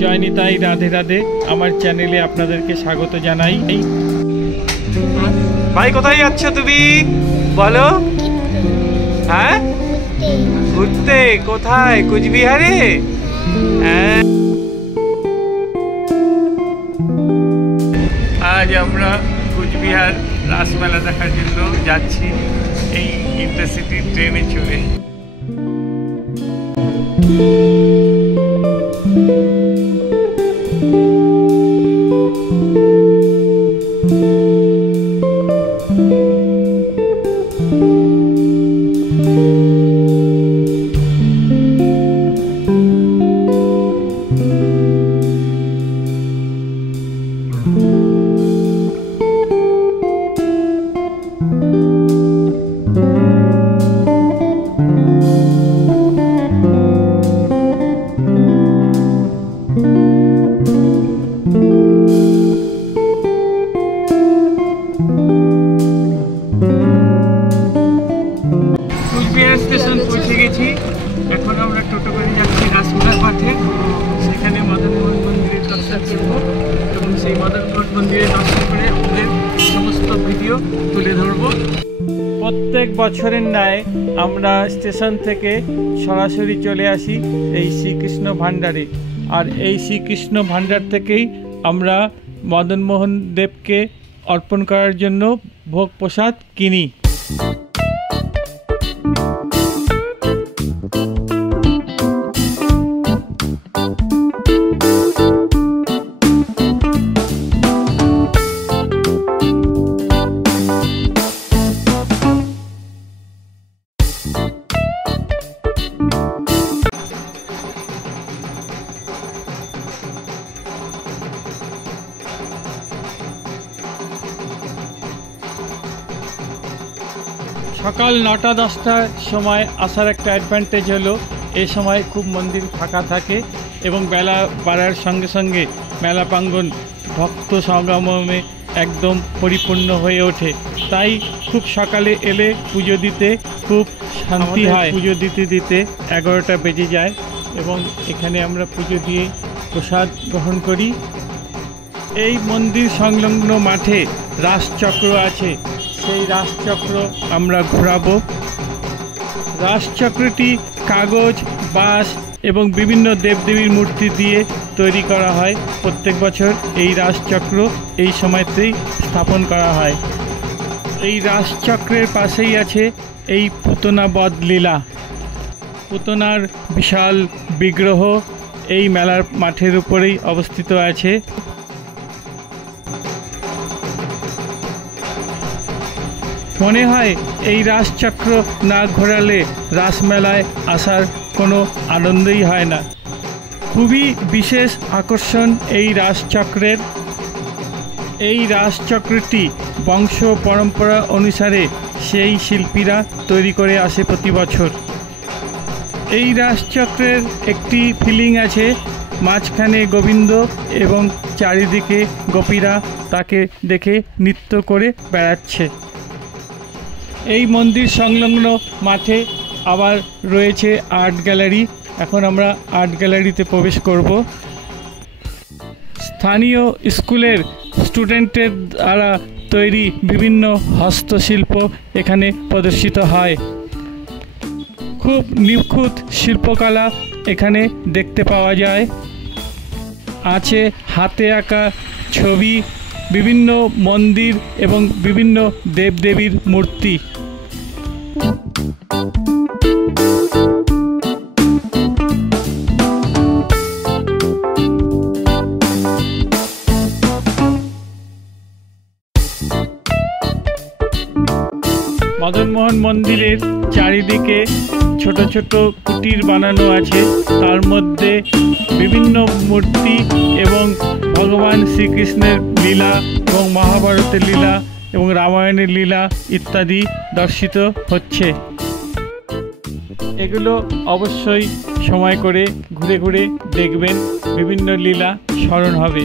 জয় নিতাই, রাধে রাধে। আমার চ্যানেলে আপনাদেরকে স্বাগত জানাই। ভাই কোথায় যাচ্ছ তুমি বলো? হ্যাঁ, ঘুরতে। কোথায়? কোচবিহারে? হ্যাঁ, আজ আমরা কোচবিহার রাসমেলা দেখার জন্য যাচ্ছি এই ইন্টারসিটি ট্রেনে চড়ে। স্টেশন পৌঁছে গেছি। এখন আমরা টোটো করে যাচ্ছি রাসমেলার মাঠে। সেখানে মদন মোহন মন্দিরের দর্শন করব এবং সেই মদন মোহন মন্দিরের দর্শন করে আমাদের সমস্ত ভিডিও তুলে ধরব। প্রত্যেক বছরের ন্যায় আমরা স্টেশন থেকে সরাসরি চলে আসি এই শ্রীকৃষ্ণ ভাণ্ডারে। আর এই শ্রীকৃষ্ণ ভাণ্ডার থেকেই আমরা মদন মোহন দেবকে অর্পণ করার জন্য ভোগ প্রসাদ কিনি। সকাল 9টা-10টার সময় আসার একটা অ্যাডভান্টেজ হলো এই সময় খুব মন্দির ফাঁকা থাকে এবং বেলা বাড়ার সঙ্গে সঙ্গে মেলা প্রাঙ্গণ ভক্ত সমাগমে একদম পরিপূর্ণ হয়ে ওঠে। তাই খুব সকালে এলে পুজো দিতে খুব শান্তি হয়। পুজো দিতে দিতে 11টা বেজে যায় এবং এখানে আমরা পুজো দিয়ে প্রসাদ গ্রহণ করি। এই মন্দির সংলগ্ন মাঠে রাসচক্র আছে, সেই রাসচক্র আমরা ঘোরাবো। রাসচক্রটি কাগজ, বাঁশ এবং বিভিন্ন দেবদেবীর মূর্তি দিয়ে তৈরি করা হয়। প্রত্যেক বছর এই রাসচক্র এই সময়তেই স্থাপন করা হয়। এই রাসচক্রের পাশেই আছে এই পুতনা বধ লীলা। পুতনার বিশাল বিগ্রহ এই মেলার মাঠের উপরেই অবস্থিত আছে। মনে হয় এই রাসচক্র না ঘোরালে রাসমেলায় আসার কোনো আনন্দই হয় না। খুবই বিশেষ আকর্ষণ এই রাসচক্রের। এই রাসচক্রটি বংশ পরম্পরা অনুসারে সেই শিল্পীরা তৈরি করে আসে প্রতি বছর। এই রাসচক্রের একটি ফিলিং আছে, মাঝখানে গোবিন্দ এবং চারিদিকে গোপীরা তাকে দেখে নৃত্য করে বেড়াচ্ছে। এই মন্দির সংলগ্ন মাঠে আবার রয়েছে আর্ট গ্যালারি। এখন আমরা আর্ট গ্যালারিতে প্রবেশ করব। স্থানীয় স্কুলের স্টুডেন্টের দ্বারা তৈরি বিভিন্ন হস্তশিল্প এখানে প্রদর্শিত হয়। খুব নিখুঁত শিল্পকলা এখানে দেখতে পাওয়া যায়। আছে হাতে আঁকা ছবি, বিভিন্ন মন্দির এবং বিভিন্ন দেবদেবীর মূর্তি। মদন মোহন মন্দিরের চারিদিকে ছোট ছোট কুটির বানানো আছে, তার মধ্যে বিভিন্ন মূর্তি এবং ভগবান শ্রীকৃষ্ণের লীলা এবং মহাভারতের লীলা এবং রামায়ণের লীলা ইত্যাদি দর্শিত হচ্ছে। এগুলো অবশ্যই সময় করে ঘুরে ঘুরে দেখবেন, বিভিন্ন লীলা স্মরণ হবে।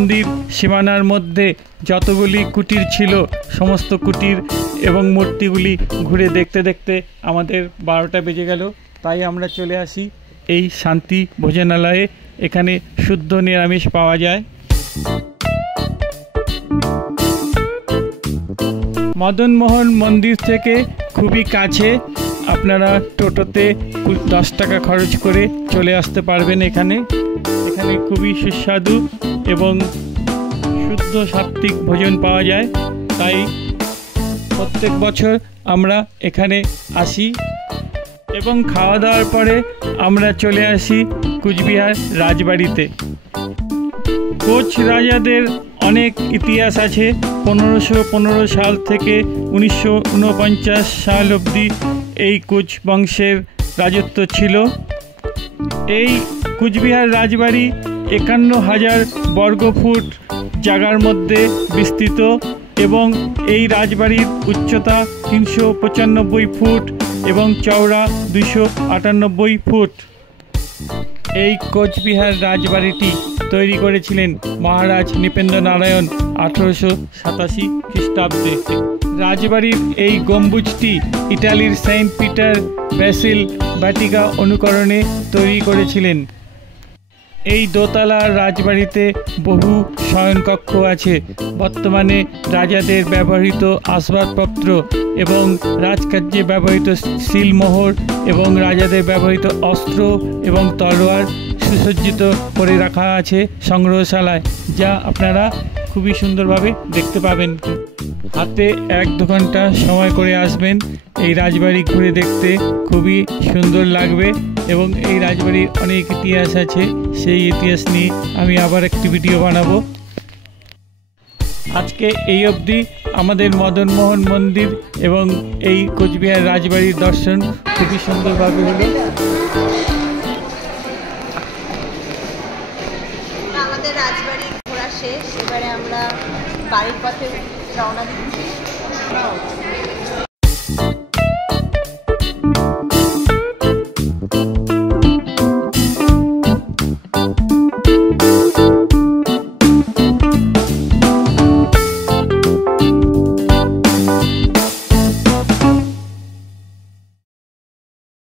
মন্দির সীমানার মধ্যে যতগুলি কুটির ছিল সমস্ত কুটির এবং মূর্তিগুলি ঘুরে দেখতে দেখতে আমাদের 12টা বেজে গেল। তাই আমরা চলে আসি এই শান্তি ভোজনালয়ে। এখানে শুদ্ধ নিরামিষ পাওয়া যায়। মদনমোহন মন্দির থেকে খুবই কাছে, আপনারা টোটোতে 10 টাকা খরচ করে চলে আসতে পারবেন। এখানে খুবই সুস্বাদু এবং শুদ্ধ সাত্ত্বিক ভোজন পাওয়া যায়। তাই প্রত্যেক বছর আমরা এখানে আসি এবং খাওয়া দাওয়ার পরে আমরা চলে আসি কুচবিহার রাজবাড়িতে। কোচ রাজাদের অনেক ইতিহাস আছে। 1515 সাল থেকে 1949 সাল অবধি এই কোচ বংশের রাজত্ব ছিল। এই কুচবিহার রাজবাড়ি 51,000 বর্গফুট জায়গার মধ্যে বিস্তৃত এবং এই রাজবাড়ির উচ্চতা 395 ফুট এবং চওড়া 298 ফুট। এই কোচবিহার রাজবাড়িটি তৈরি করেছিলেন মহারাজ নৃপেন্দ্র নারায়ণ 1887 খ্রিস্টাব্দে। রাজবাড়ির এই গম্বুজটি ইটালির সেন্ট পিটার ব্যাসিল ভ্যাটিকা অনুকরণে তৈরি করেছিলেন। এই দোতলা রাজবাড়িতে বহু শয়নকক্ষ আছে। বর্তমানে রাজাদের ব্যবহৃত আসবাবপত্র এবং রাজকার্যে ব্যবহৃত সিলমোহর এবং রাজাদের ব্যবহৃত অস্ত্র এবং তলোয়ার সুসজ্জিত করে রাখা আছে সংগ্রহশালায়, যা আপনারা খুবই সুন্দরভাবে দেখতে পাবেন। হাতে 1-2 ঘন্টা সময় করে আসবেন, এই রাজবাড়ি ঘুরে দেখতে খুবই সুন্দর লাগবে এবং এই রাজবাড়ির অনেক ইতিহাস আছে। সেই ইতিহাস নিয়ে আমি আবার একটি ভিডিও বানাবো। আজকে এই অবধি আমাদের মদনমোহন মন্দির এবং এই কোচবিহার রাজবাড়ির দর্শন খুবই সুন্দরভাবে হলো। আমাদের রাজবাড়ি ঘোরা শেষ, এবারে আমরা বাড়ির পথে রওনা দিচ্ছি।